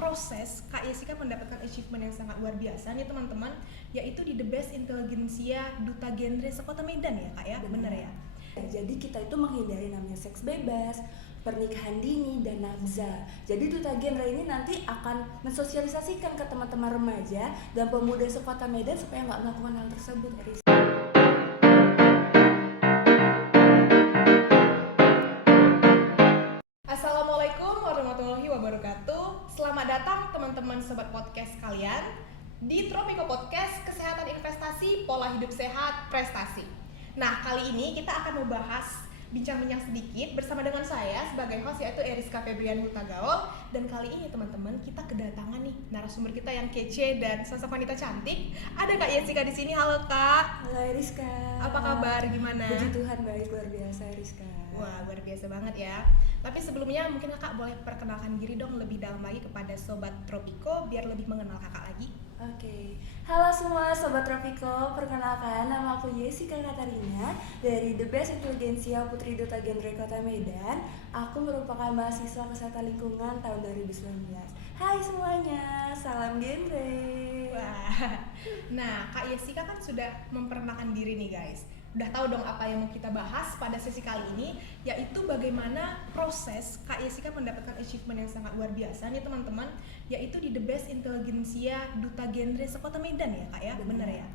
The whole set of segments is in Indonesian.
proses Kak Yesi kan mendapatkan achievement yang sangat luar biasa nih teman-teman, yaitu di The Best Intelligentsia Duta Genre Sekota Medan ya Kak ya, bener ya? Jadi kita itu menghindari namanya seks bebas, pernikahan dini, dan nafsa. Jadi Duta Genre ini nanti akan mensosialisasikan ke teman-teman remaja dan pemuda sekota Medan supaya nggak melakukan hal tersebut, Eris. Assalamualaikum warahmatullahi wabarakatuh. Selamat datang teman-teman sobat podcast kalian di Tropiko Podcast Kesehatan Investasi Pola Hidup Sehat Prestasi. Nah, kali ini kita akan membahas bincang-bincang sedikit bersama dengan saya sebagai host yaitu Eriska Febrian Hutagaol. Dan kali ini teman-teman kita kedatangan nih narasumber kita yang kece dan sosok wanita cantik. Ada Kak Yesika di sini. Halo Kak. Halo Eriska. Apa kabar? Gimana? Puji Tuhan baik, luar biasa Eriska. Wah, luar biasa banget ya. Tapi sebelumnya mungkin Kakak boleh perkenalkan diri dong lebih dalam lagi kepada Sobat Tropiko biar lebih mengenal Kakak lagi. Oke. Halo semua Sobat Tropiko, perkenalkan nama aku Yesika Katarina dari The Best Intelligentsia Putri Duta Genre Kota Medan. Aku merupakan mahasiswa kesehatan lingkungan tahun 2019. Hai semuanya, salam genre. Wah. Nah, Kak Yesika kan sudah memperkenalkan diri nih guys. Udah tahu dong apa yang mau kita bahas pada sesi kali ini, yaitu bagaimana proses Kak Yesika mendapatkan achievement yang sangat luar biasa nih teman-teman, yaitu di The Best Intelligentsia Duta Genre Sekota Medan ya Kak ya, bener ya?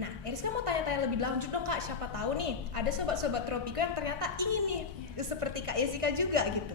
Nah, Eriska mau tanya-tanya lebih lanjut dong Kak, siapa tahu nih ada sobat-sobat Tropiko yang ternyata ingin nih seperti Kak Yesika juga gitu.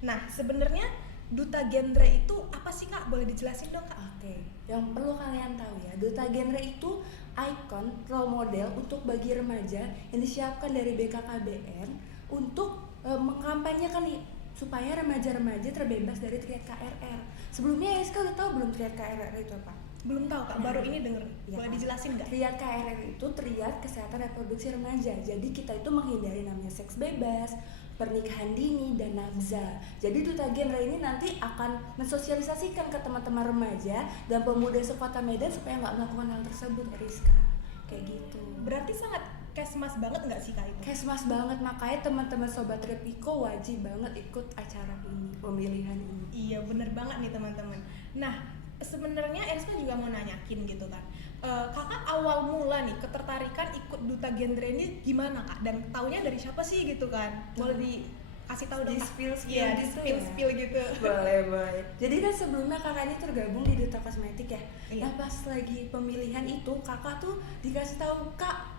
Nah, sebenarnya Duta Genre itu apa sih Kak? Boleh dijelasin dong Kak? Oke, yang perlu kalian tahu ya, Duta Genre itu ikon role model untuk bagi remaja yang disiapkan dari BKKBN untuk mengkampanyekan nih supaya remaja-remaja terbebas dari triad KRR. Sebelumnya Eska udah tahu belum triad KRR itu apa? Belum tahu Kak, baru ini denger. Ya, Boleh dijelasin nggak? Triad KRR itu triad kesehatan reproduksi remaja. Jadi kita itu menghindari namanya seks bebas, pernikahan dini, dan nafsa. Jadi Duta Genre ini nanti akan mensosialisasikan ke teman-teman remaja dan pemuda sekota Medan supaya nggak melakukan hal tersebut, Eriska. Kayak gitu. Berarti sangat kesmas banget nggak sih Kak itu? Kesmas banget, makanya teman-teman Sobat Tropiko wajib banget ikut acara ini, pemilihan ini. Iya bener banget nih teman-teman. Nah, sebenarnya Eriska juga mau nanyakin gitu kan. Kakak awal mula nih ketertarikan ikut Duta Genre ini gimana Kak? Dan taunya dari siapa sih gitu kan? Boleh dikasih tahu dong Kak? Iya, di spill gitu. Boleh. Jadi kan sebelumnya kakak ini tergabung di Duta Kosmetik ya. Iya. Nah pas lagi pemilihan itu kakak tuh dikasih tahu, Kak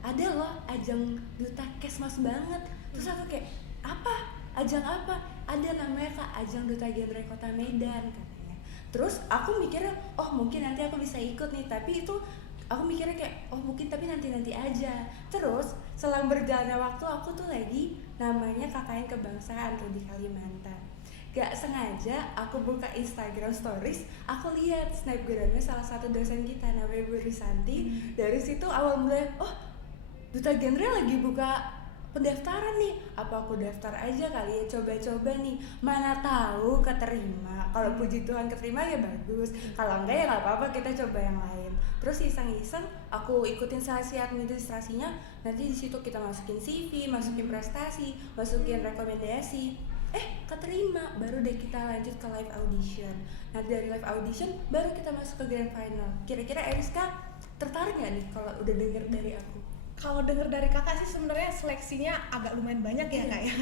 ada loh ajang Duta Kesmas banget. Terus aku kayak apa? Ajang apa? Ada namanya Kak ajang Duta Genre Kota Medan katanya. Terus aku mikirnya oh mungkin nanti aku bisa ikut nih, tapi itu aku mikirnya kayak oh mungkin tapi nanti aja. Terus selang berjalannya waktu aku tuh lagi namanya KKN Kebangsaan tuh di Kalimantan. Gak sengaja aku buka Instagram stories, aku lihat snapgramnya salah satu dosen kita namanya Bu Risanti. Dari situ awal mulai oh Duta Genre lagi buka pendaftaran nih, apa aku daftar aja kali ya, coba-coba nih, mana tahu keterima. Kalau puji Tuhan keterima ya bagus, kalau enggak ya nggak apa-apa, kita coba yang lain. Terus iseng-iseng aku ikutin seleksi administrasinya, nanti di situ kita masukin CV, masukin prestasi, masukin rekomendasi, keterima, baru deh kita lanjut ke live audition. Nah dari live audition baru kita masuk ke grand final. Kira-kira Eriska tertarik nggak nih kalau udah denger dari aku? Kalau denger dari kakak sih sebenarnya seleksinya agak lumayan banyak ya Kak ya.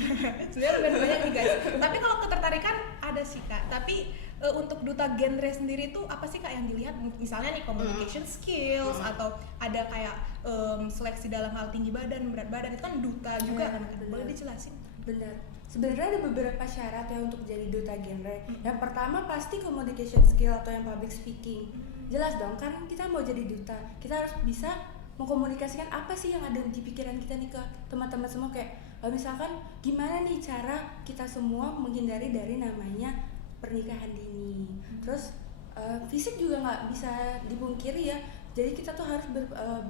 Sebenarnya lumayan banyak nih guys. Tapi kalau ketertarikan ada sih Kak. Tapi untuk Duta Genre sendiri tuh apa sih Kak yang dilihat? Misalnya nih communication skills atau ada kayak seleksi dalam hal tinggi badan, berat badan, itu kan duta juga kan. Boleh dijelasin? Benar. Sebenarnya ada beberapa syarat ya untuk jadi Duta Genre. Yang pertama pasti communication skill atau yang public speaking. Jelas dong kan kita mau jadi duta, kita harus bisa mengkomunikasikan apa sih yang ada di pikiran kita nih ke teman-teman semua, kayak misalkan gimana nih cara kita semua menghindari dari namanya pernikahan dini. Terus fisik juga nggak bisa dipungkiri ya, jadi kita tuh harus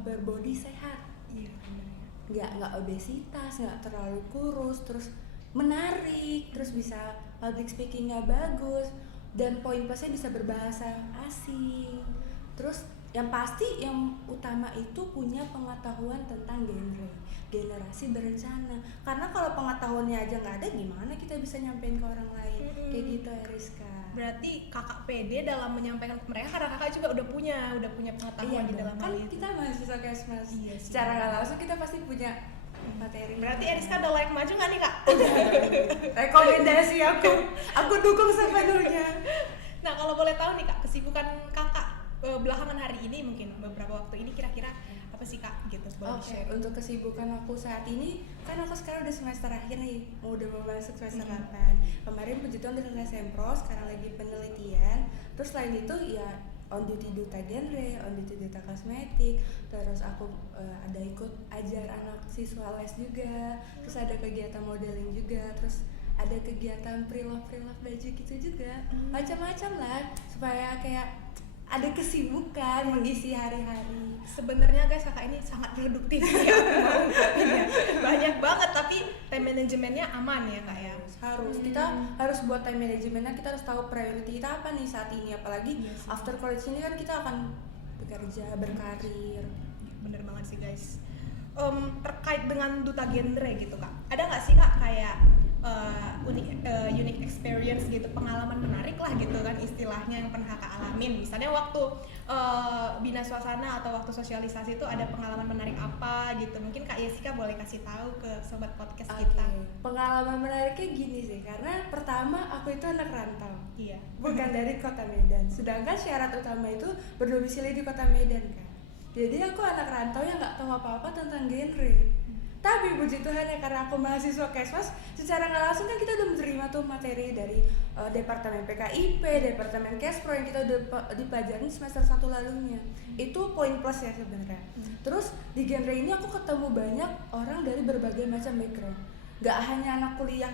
berbody sehat. Iya benar. Nggak obesitas, nggak terlalu kurus, terus menarik, terus bisa public speakingnya bagus, dan poin plusnya bisa berbahasa asing. Terus yang pasti yang utama itu punya pengetahuan tentang generasi berencana, karena kalau pengetahuannya aja nggak ada, gimana kita bisa nyampein ke orang lain. Kayak gitu ya Rizka. Berarti kakak pede dalam menyampaikan ke mereka karena kakak juga udah punya pengetahuan di dong, dalam kan hal itu. kita mahasiswa Kesmas, Iya sih. secara nggak langsung kita pasti punya materi. Berarti Eriska ada layak maju nggak nih kak? Rekomendasi aku dukung sepenuhnya. Nah kalau boleh tahu nih kak, kesibukan kakak belakangan hari ini, mungkin beberapa waktu ini kira-kira apa sih kak gitu, boleh Oke, share? untuk kesibukan aku saat ini, kan aku sekarang udah semester akhir nih, udah mau masuk semester 8. Kemarin puji Tuhan udah selesai sempro, sekarang lagi penelitian. Terus selain itu ya on duty duta genre, on duty duta kosmetik. Terus aku ada ikut ajar anak siswa les juga. Terus ada kegiatan modeling juga. Terus ada kegiatan pre-love baju gitu juga. Macam-macam lah, supaya kayak ada kesibukan mengisi hari-hari. Sebenarnya guys, kakak ini sangat produktif ya, mau ungkapin ya. Banyak banget, tapi time manajemennya aman ya kak ya. Harus kita harus buat time manajemennya, kita harus tahu priority kita apa nih saat ini, apalagi Yes. after college ini kan kita akan bekerja, berkarir. Bener banget sih guys. Terkait dengan duta genre gitu kak, ada nggak sih kak kayak unique experience gitu, pengalaman menarik lah gitu kan istilahnya yang pernah kakak alamin, misalnya waktu bina suasana atau waktu sosialisasi itu ada pengalaman menarik apa gitu, mungkin kak Yesika boleh kasih tahu ke sobat podcast kita. Pengalaman menariknya gini sih, karena pertama aku itu anak rantau, Iya. bukan dari kota Medan, sedangkan syarat utama itu berdomisili di kota Medan kan. Jadi aku anak rantau yang nggak tahu apa-apa tentang genre. Tapi puji Tuhan ya, karena aku mahasiswa Kesmas, secara nggak langsung kan kita udah menerima tuh materi dari Departemen PKIP, Departemen Kespro yang kita udah dipelajarin semester 1 lalunya. Itu poin plus ya sebenarnya. Terus di genre ini aku ketemu banyak orang dari berbagai macam background. Gak hanya anak kuliah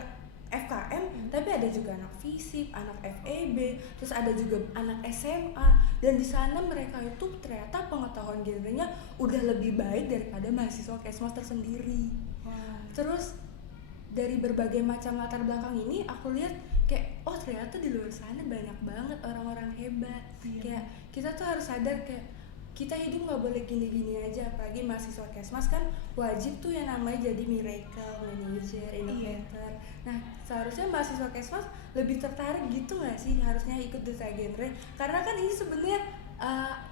FKM, tapi ada juga anak FISIP, anak FEB, terus ada juga anak SMA, dan di sana mereka itu ternyata pengetahuan genrenya udah lebih baik daripada mahasiswa Kesmas tersendiri. Terus dari berbagai macam latar belakang ini aku lihat kayak oh ternyata di luar sana banyak banget orang-orang hebat. Iya. Kayak kita tuh harus sadar kayak kita hidup nggak boleh gini-gini aja, apalagi mahasiswa Kesmas kan wajib tuh yang namanya jadi miracle, manager, innovator. Nah seharusnya mahasiswa Kesmas lebih tertarik gitu nggak sih harusnya ikut duta genre, karena kan ini sebenarnya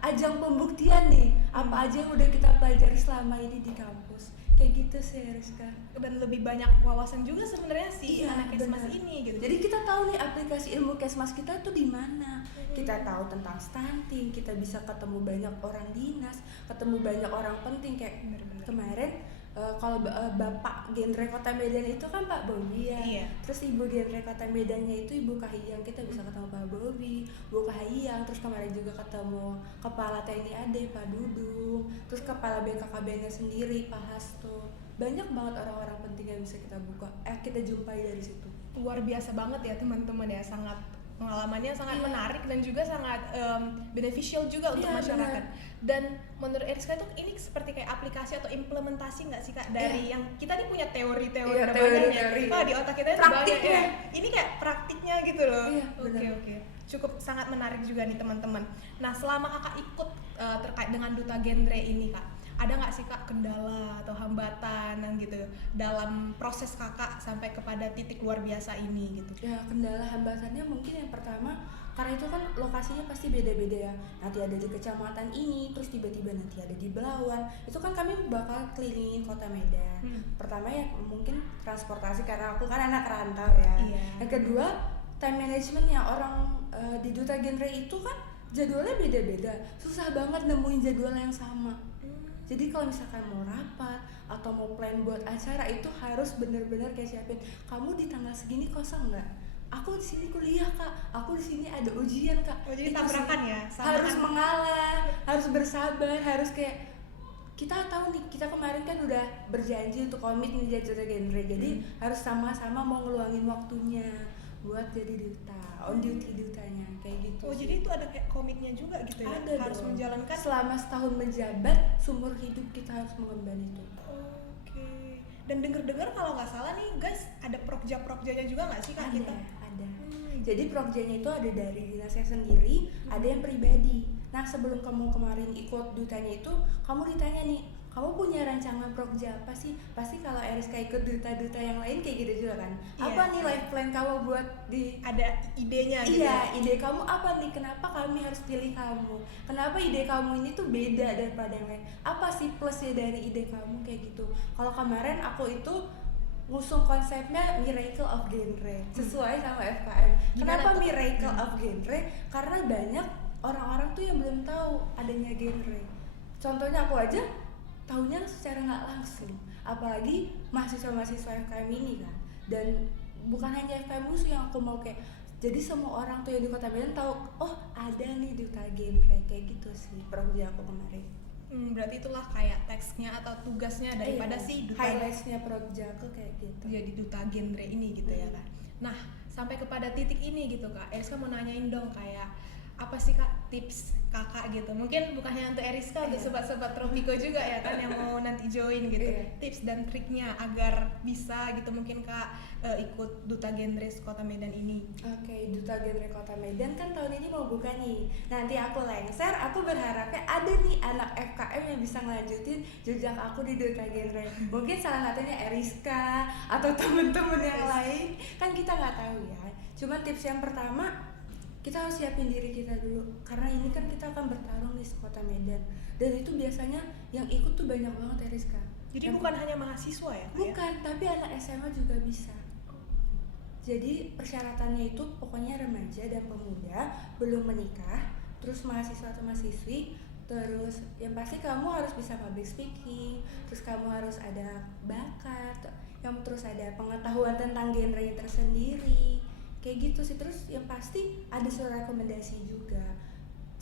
ajang pembuktian nih apa aja yang udah kita pelajari selama ini di kampus. Kayak gitu sih Rizka. Dan lebih banyak wawasan juga sebenarnya si anak Kesmas benar. ini gitu. Jadi kita tahu nih aplikasi ilmu Kesmas kita tuh di mana. Kita tahu tentang stunting, kita bisa ketemu banyak orang dinas, ketemu banyak orang penting kayak Benar-benar. kemarin kalau bapak genre Kota Medan itu kan Pak Bobi ya. Iya. Terus ibu genre Kota Medannya itu Ibu Kahiyang, kita bisa ketemu Pak Bobi, Bu Kahiyang. Terus kemarin juga ketemu Kepala TNI AD Pak Dudung, terus Kepala BKKBN-nya sendiri Pak Hasto. Banyak banget orang-orang penting yang bisa kita jumpai dari situ. Luar biasa banget ya teman-teman ya, sangat pengalamannya sangat menarik dan juga sangat beneficial juga untuk Iya, masyarakat. Dan menurut Eriska itu ini seperti kayak aplikasi atau implementasi nggak sih kak dari yang kita nih punya teori-teori Iya, ada teori-teori. banyak ya. Di otak kita itu Praktiknya. banyak ya. Ini kayak praktiknya gitu loh. Iya, Oke benar. oke. Cukup sangat menarik juga nih teman-teman. Nah selama kakak ikut terkait dengan duta genre ini kak, ada nggak sih kak kendala atau hambatan gitu dalam proses kakak sampai kepada titik luar biasa ini gitu? Ya kendala hambatannya mungkin yang pertama karena itu kan lokasinya pasti beda-beda ya, nanti ada di kecamatan ini terus tiba-tiba nanti ada di Belawan, itu kan kami bakal kelilingin kota Medan. Pertama ya mungkin transportasi karena aku kan anak rantau ya. Iya. Yang kedua time managementnya, orang di duta genre itu kan jadwalnya beda-beda, susah banget nemuin jadwal yang sama. Jadi kalau misalkan mau rapat atau mau plan buat acara itu harus benar-benar kayak siapin, kamu di tanggal segini kosong nggak? Aku di sini kuliah kak, aku di sini ada ujian kak. Oh, jadi Itu tabrakan sih. ya, Harus mengalah, harus bersabar, harus kayak kita tahu nih kita kemarin kan udah berjanji untuk komit menjadi duta genre, jadi harus sama-sama mau ngeluangin waktunya buat jadi duta, on duty dutanya kayak gitu. Oh sih. jadi itu ada kayak komitnya juga gitu ya? Ada Harus dong. menjalankan. Selama setahun menjabat, seumur hidup kita harus mengemban itu. Oke. Dan dengar-dengar kalau nggak salah nih guys, ada prokja-prokjanya juga nggak sih kak kita? Ada. Jadi Prokjanya itu ada dari dinasnya sendiri, ada yang pribadi. Nah sebelum kamu kemarin ikut dutanya itu, kamu ditanya nih, kamu punya rancangan Prokja apa sih? Pasti kalau Eriska ikut duta-duta yang lain kayak gitu juga kan? Iya. Apa nih life plan kamu buat di Ada idenya gitu. Iya, ide kamu apa nih? Kenapa kami harus pilih kamu? Kenapa ide kamu ini tuh beda daripada yang lain? Apa sih plusnya dari ide kamu kayak gitu? Kalau kemarin aku itu ngusung konsepnya Miracle of Genre sesuai sama FKM. Gimana Kenapa tuh? Miracle of Genre? Karena banyak orang-orang tuh yang belum tahu adanya genre. Contohnya aku aja tahunya secara nggak langsung. Apalagi mahasiswa-mahasiswa FKM ini kan. Dan bukan hanya FKM musuh yang aku mau kayak jadi semua orang tuh yang di Kota Medan tahu oh ada nih duta genre kayak gitu sih program aku kemarin. Berarti itulah kayak teksnya atau tugasnya daripada si duta highlightsnya program aku kayak gitu. jadi duta genre ini gitu ya Kak. Nah sampai kepada titik ini gitu Kak, Eriska mau nanyain dong kayak apa sih Kak tips Kakak gitu, mungkin bukan hanya untuk Eriska, untuk sobat-sobat Tropiko juga ya kan yang mau nanti join gitu, tips dan triknya agar bisa gitu mungkin Kak ikut duta genre Kota Medan ini. Oke, duta genre Kota Medan kan tahun ini mau buka nih. Nanti aku lengser, aku berharapnya ada nih anak FKM yang bisa ngelanjutin jejak aku di duta genre. Mungkin salah satunya Eriska atau temen-temen yang lain, kan kita nggak tahu ya. Cuma tips yang pertama, kita harus siapin diri kita dulu karena ini kan kita akan bertarung di Kota Medan dan itu biasanya yang ikut tuh banyak banget ya Rizka. Jadi bukan hanya mahasiswa ya Kak? Bukan, tapi anak SMA juga bisa. Jadi persyaratannya itu pokoknya remaja dan pemuda, belum menikah, terus mahasiswa atau mahasiswi, terus yang pasti kamu harus bisa public speaking, terus kamu harus ada bakat, yang terus ada pengetahuan tentang genre tersendiri. Kayak gitu sih. Terus yang pasti ada surat rekomendasi juga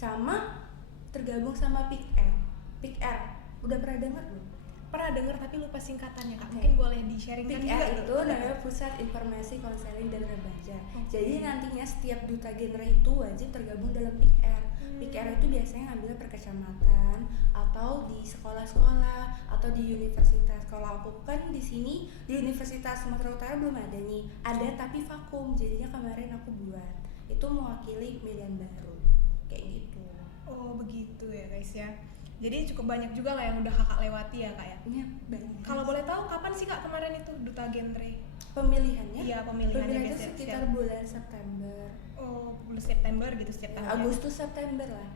sama tergabung sama PIKR. Udah pernah dengar belum? Pernah dengar tapi lupa singkatannya Kak. Mungkin boleh di-sharingkan juga. PIKR itu namanya Pusat Informasi Konseling dan Remaja. Jadi nantinya setiap duta genre itu wajib tergabung dalam PIKR. PIKR itu biasanya ngambil per kecamatan atau di sekolah-sekolah atau di universitas. Kalau aku kan di sini di Universitas Sumatera Utara belum ada nih. Ada tapi vakum. Jadinya kemarin aku buat. Itu mewakili Medan Baru. Kayak gitu. Oh, begitu ya guys ya. Jadi cukup banyak juga lah yang udah Kakak lewati ya Kak ya. Iya, banyak. Kalau boleh tahu kapan sih Kak kemarin itu duta genre? Pemilihannya? Iya, pemilihannya itu guys, sekitar bulan September. Oh, bulan September gitu setiap tahun. Agustus September lah.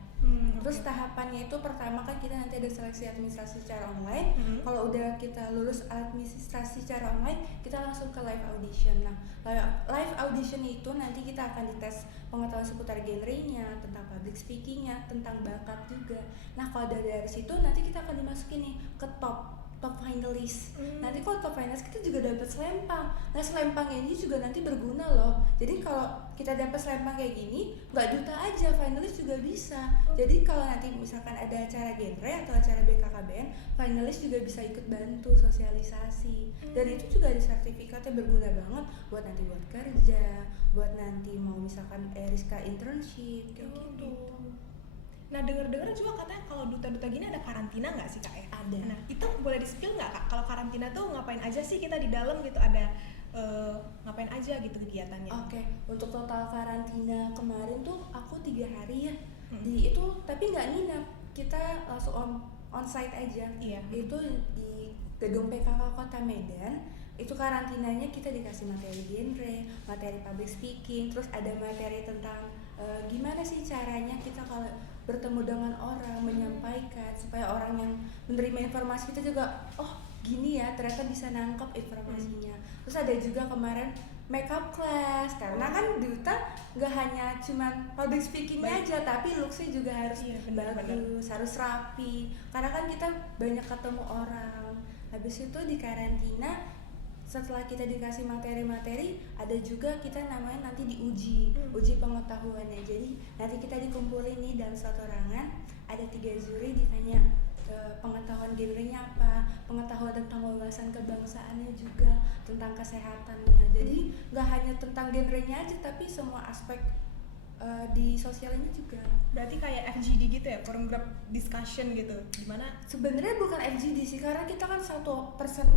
Terus tahapannya itu pertama kan kita nanti ada seleksi administrasi secara online. Kalau udah kita lulus administrasi secara online, kita langsung ke live audition. Nah, live audition itu nanti kita akan dites pengetahuan seputar genrenya, tentang public speakingnya, tentang bakat juga. Nah, kalau dari situ nanti kita akan dimasukin nih ke top finalist. Nanti kalau top finalist kita juga dapat selempang. Nah, selempang ini juga nanti berguna loh. Jadi kalau kita dapat selempang kayak gini, nggak duta aja, finalis juga bisa. Jadi kalau nanti misalkan ada acara genre atau acara BKKBN, finalis juga bisa ikut bantu sosialisasi. Dan itu juga ada sertifikatnya, berguna banget buat nanti buat kerja, buat nanti mau misalkan Eriska internship kayak gitu. Nah, dengar-dengar juga katanya kalau duta-duta gini ada karantina nggak sih Kak ya? Ada. Nah, itu boleh di-spill nggak Kak? Kalau karantina tuh ngapain aja sih kita di dalam gitu? Ada ngapain aja gitu kegiatannya? Oke, untuk total karantina kemarin tuh aku 3 hari ya. Di itu tapi nggak nginep, kita langsung on site aja. Iya. Itu di gedung PKK Kota Medan. Itu karantinanya kita dikasih materi genre, materi public speaking, terus ada materi tentang gimana sih caranya kita kalau bertemu dengan orang menyampaikan supaya orang yang menerima informasi kita juga gini ya ternyata bisa nangkep informasinya. Terus ada juga kemarin makeup class karena kan duta nggak hanya cuman public speakingnya aja tapi looksnya juga harus bagus, harus rapi karena kan kita banyak ketemu orang. Habis itu di karantina setelah kita dikasih materi-materi ada juga kita namanya nanti diuji uji pengetahuannya. Jadi nanti kita dikumpulin nih dalam satu ruangan, ada 3 juri ditanya pengetahuan genrenya apa, pengetahuan tentang wawasan kebangsaannya juga, tentang kesehatannya. Jadi nggak hanya tentang genrenya aja tapi semua aspek di sosial ini juga. Berarti kayak FGD gitu ya, forum group discussion gitu, gimana? Sebenarnya bukan FGD sih, karena kita kan 1%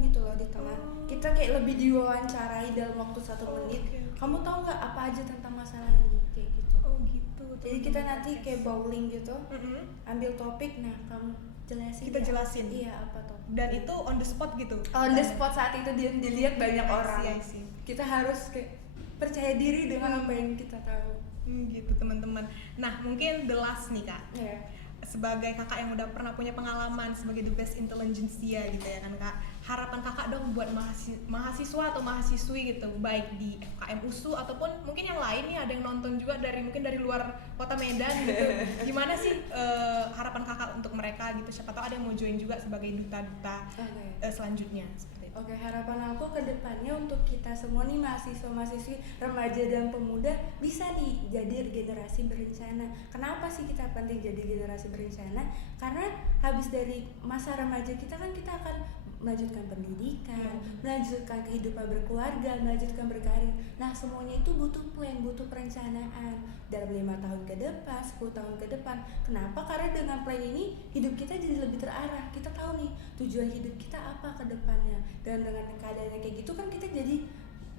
gitu loh di tengah. Kita kayak lebih diwawancarai dalam waktu 1 menit. Oke. Kamu tahu nggak apa aja tentang masalah ini, kayak gitu. Oh gitu. Jadi kita nanti kayak bowling gitu, Mm-mm. ambil topik, nah kamu jelasin. Kita ya. jelasin. Iya, apa topik. Dan itu on the spot gitu. On the spot saat itu dia dilihat banyak I see, orang. I see. Kita harus kayak percaya diri dengan apa yang kita tahu. Gitu teman-teman. Nah mungkin the last nih kak, Iya. sebagai kakak yang udah pernah punya pengalaman sebagai the best intelligentsia gitu ya kan kak, harapan kakak dong buat mahasiswa atau mahasiswi gitu, baik di FKM USU ataupun mungkin yang lain nih, ada yang nonton juga mungkin dari luar kota Medan gitu. Gimana sih harapan kakak untuk mereka gitu, siapa tahu ada yang mau join juga sebagai duta-duta Oke. selanjutnya seperti itu. Oke, harapan aku ke depannya untuk kita semua nih mahasiswa-mahasiswi, remaja dan pemuda bisa nih jadi generasi berencana. Kenapa sih kita penting jadi generasi berencana? Karena habis dari masa remaja kita kan kita akan melanjutkan pendidikan, melanjutkan kehidupan berkeluarga, melanjutkan berkarir. Nah, semuanya itu butuh plan, butuh perencanaan dalam 5 tahun ke depan, 10 tahun ke depan. Kenapa? Karena dengan plan ini hidup kita jadi lebih terarah. Kita tahu nih tujuan hidup kita apa ke depannya. Dan dengan keadaannya kayak gitu kan kita jadi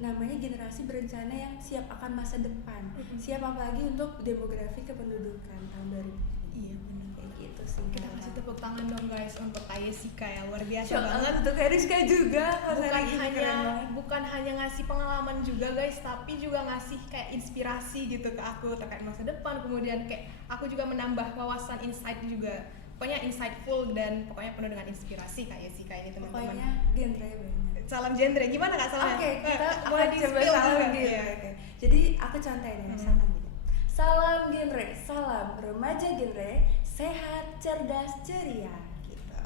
namanya generasi berencana yang siap akan masa depan. Siap apalagi untuk demografi kependudukan tahun 2000. Iya benar. Kayak gitu sih. Kita kasih tepuk tangan dong guys untuk Kak Yesika ya, luar biasa Shout out banget. untuk Heriska juga. Bukan hanya ngasih pengalaman juga guys, tapi juga ngasih kayak inspirasi gitu ke aku terkait masa depan. Kemudian kayak aku juga menambah wawasan, insight juga. Pokoknya insightful dan pokoknya penuh dengan inspirasi Kak Yesika ini teman-teman. Pokoknya genre banyak. Salam genre, gimana Kak salamnya? Oke, kita boleh akan coba di-spill salam juga? genre. Iya. Oke. Jadi aku contohin ya, salam gitu. Salam genre, salam remaja genre, sehat, cerdas, ceria. Gitu.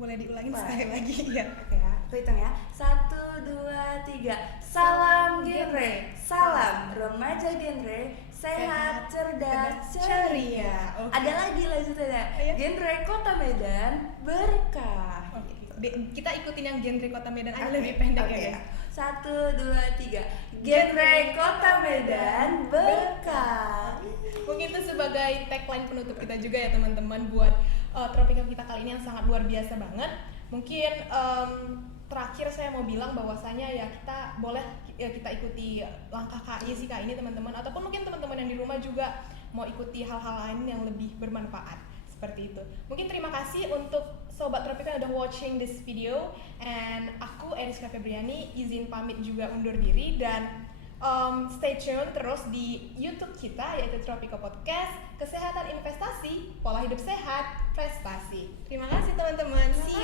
Boleh diulangin Wah. sekali lagi ya. Oke ya, aku hitung ya. 1, 2, 3. Salam genre, salam remaja genre, sehat, cerdas, ceria. Oke. Ada lagi lanjutannya. Iya. Genre Kota Medan berkah. Oke. Kita ikutin yang genre Kota Medan aja Oke, lebih pendek oke. ya guys. 1, 2, 3. Genre Kota Medan berkah. Mungkin itu sebagai tagline penutup kita juga ya teman-teman buat topik kita kali ini yang sangat luar biasa banget. Mungkin terakhir saya mau bilang bahwasanya ya kita boleh kita ikuti langkah Kak Yesika ini teman-teman, ataupun mungkin teman-teman yang di rumah juga mau ikuti hal-hal lain yang lebih bermanfaat seperti itu. Mungkin terima kasih untuk Sobat Tropika yang udah watching this video, and aku Eriska Febriani izin pamit juga undur diri, dan stay tune terus di YouTube kita yaitu Tropika Podcast, Kesehatan Investasi, Pola Hidup Sehat, Prestasi. Terima kasih teman-teman. See you.